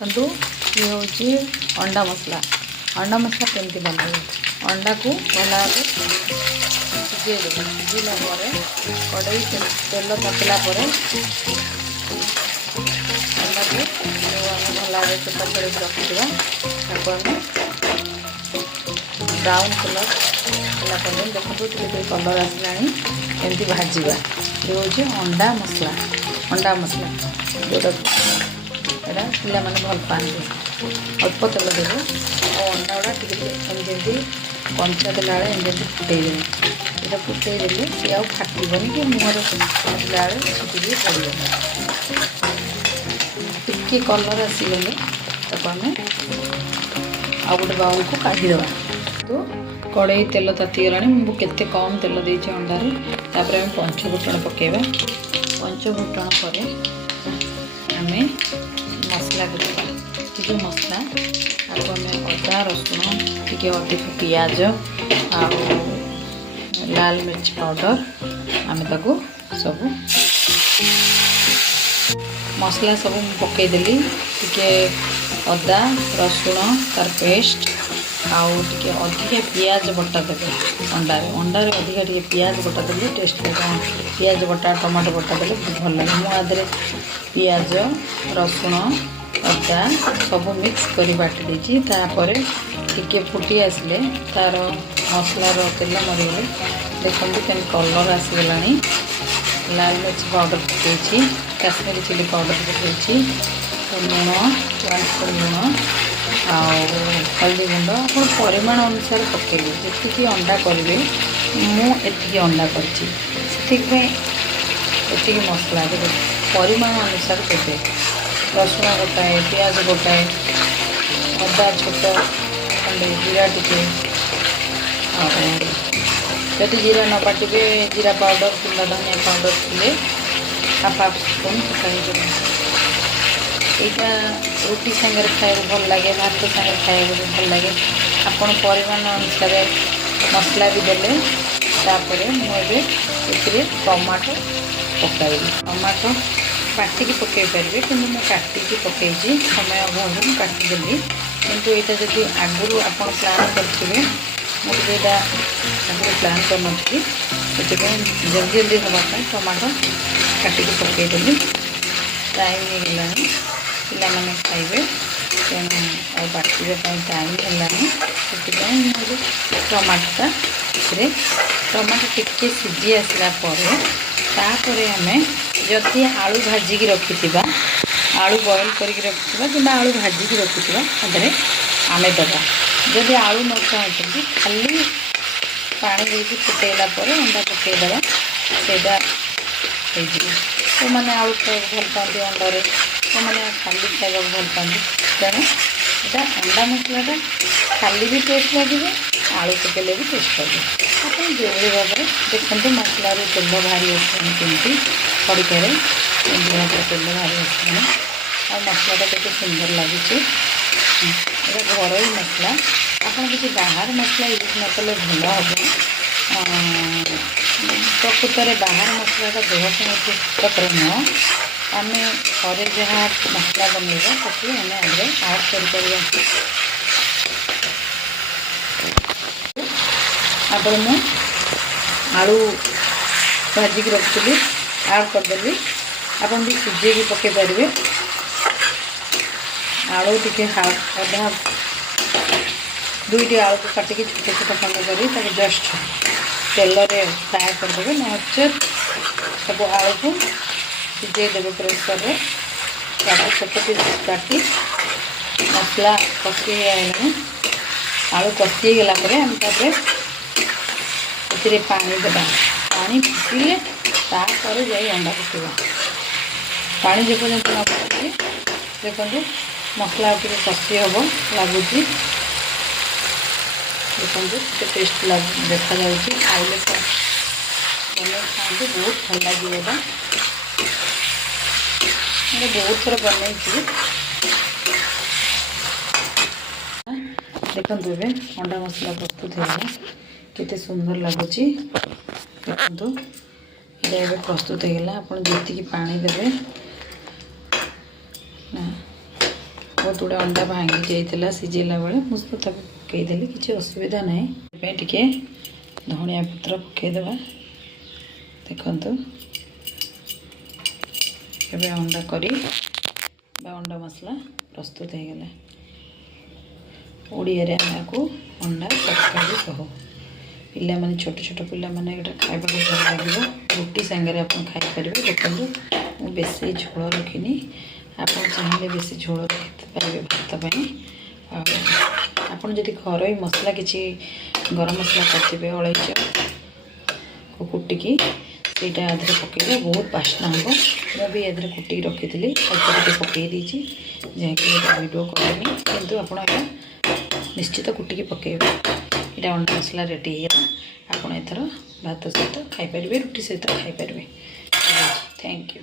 କିନ୍ତୁ ये हूँ अंडा मसला। अंडा मसला केमती बनइबे अंडा को भल भाव सिझे देवे। सिझला कड़ई तेल ततला अंडा को भल भाव चोपा छड़े रखा आम ब्राउन कलर है देखो कलर आसला एमती भाजवा। ये हूँ अंडा मसला जोटा एटा पिला माने भल पाते अल्प तेल देवे और अंडा गुड़ा टी कंचा देला बेले फुटे ये फुटे देले सी आ फाटबनी कि मुहर भाजला छुटी पड़े टिके कलर आसीगले आम आ गोटे बाउल को काढ़ीदे। तो कड़ई तेल तातीगला मुझे केते कम तेल देती अंडार तापर आम पंचफुटण पकेबा। पंचफुटण पर आम मसला करवा जो मसला आपको आम अदा रसुण टी अधिक पियाज आ लाल मिर्च पाउडर आम ताको सब मसला सब पकईदेली टी अदा रसुण तार पेस्ट आउ टे अधिक पियाज बटा देवे अंडार अंडार अधिक टे पियाज बटा देवे टेस्ट लगे। पियाज बटा टमाटो बटा देवे भल लगे। मुझे पियाज रसुण अदा सब मिक्स कर बाटी देती टे फुटी आसिले तार मसलार तेल मरीगले देखते केम कलर आसीगला। लाल मिर्च पाउडर पकई काश्मीरी चिली पाउडर पकई लुण 1 स्पून लुण हल्दी गुंड आप परिमाण अनुसार पकेबे जी अंडा करेंगे मुझे अंडा कर मसला परिमाण अनुसार देते रसुण गोटाए पियाज गोटाए अदा छोट खंडे जीरा टे जदि जीरा न बाटे जीरा पाउडर कि धनिया पाउडर थे हाफ स्पून पकाई। यहाँ रुटी सागर खाया भल लगे भात सागर खाया भल लगे आपन परिमाण अनुसार मसला भी देले। मुझे टमाटो पकाई टमाटो काटिकी पकई पारे कि मुझे काटिकी पकई समय अभाव काटिदेली किंतु यहाँ जब आगुरी आप प्लां करेंगे मुझे यहाँ आगे प्लां कर नी जल्दी जल्दी हाँपाई टमाटो काटिकी पकईदेली। टाइम होगा पिला माने खाइबे तेणु बाटिबे टाइम है से टमाटोटा टमाटो टिके सीझी आसला तापर आम जदि आलू भाजिकी रखि आलू बॉयल करके रखा कि आलू भाजिकी रखिवा तादे आम दबा। जदि आलू न चाहते खाली पानी देके फुटेला अंडा पकईदे सेटा तो मैंने आलू खाया भल पाते अंडारे तो मैंने खाली खाया भल पाते तेणु यहाँ अंडा मसलाटा खाली भी टेस्ट लगे आलू पकेले भी टेस्ट लगे। आप जो भाव देखते मसलार तेल बाहरी आसानी कमी खड़िकार भाव तेल बाहरी आसानी और मसलाटा केते सुंदर लगे। यहाँ घरोई मसला आप किसी बाहर मसला यूज न कले भल हम प्रकृत में बाहर मसलाटा देह हितकर नुह आम घरे जहाँ मसला बनइबा ताकि आम आगे आड कर आगे मु आलू भाजिकी रखी आड करदेली आप भी सीझे पकई पारे आलू टी अधा 2टी आलू को काटिकी छोटे छोटे खंड कर जस्ट तेल फ्राए करदे नचेत सब आलू को सीझेदेवे प्रेसर छोट पीस काटी मसला कषि आए आलू कषि गलापर आम तापर पानी देवा। पानी फुटिले तापर जाई अंडा पकेबा। पानी जेपर्यंत न फुटे देखो मसला कषि हम लगुच देखो टेस्ट देखा खाइले बने खाते बहुत भल लगे। बहुत थर बनई देखते ए अंडा मसला प्रस्तुत है केते सुंदर लगुच। देखो ये प्रस्तुत होगा आप जी पानी देवे बहुत गुड़े अंडा भांगी जाइला सिझेला बेले मुझे तक पकईदेली किसी असुविधा ना टे धनिया पत्र पकईदेवा देखु ए अंडा करी अंडा मसला प्रस्तुत हो गला ओडिया को अंडा तरकारी कहू पिला माने छोट छोट पिला माने एटा खाइबा को भल लागिबो रोटी संगे आप खाई परिबे देखो बेसी झोल रखिनी आप चाहिए बेसी झोल रखिपारे भात पाई आपन जदि घर मसला किसी गरम मसला करते अलैच को कुटिकी सेटा आधे पकईले बहुत बास्ना हम मुझे आधे कुटिक रखी अल्प पकई देती जहाँकि वीडियो करेनि किंतु आपड़ निश्चित कुटिकी पकईबे यहाँ अंडा मसला रेडी है आप एथर भात सहित खाईपर रुटी सहित खाईपर थैंक यू।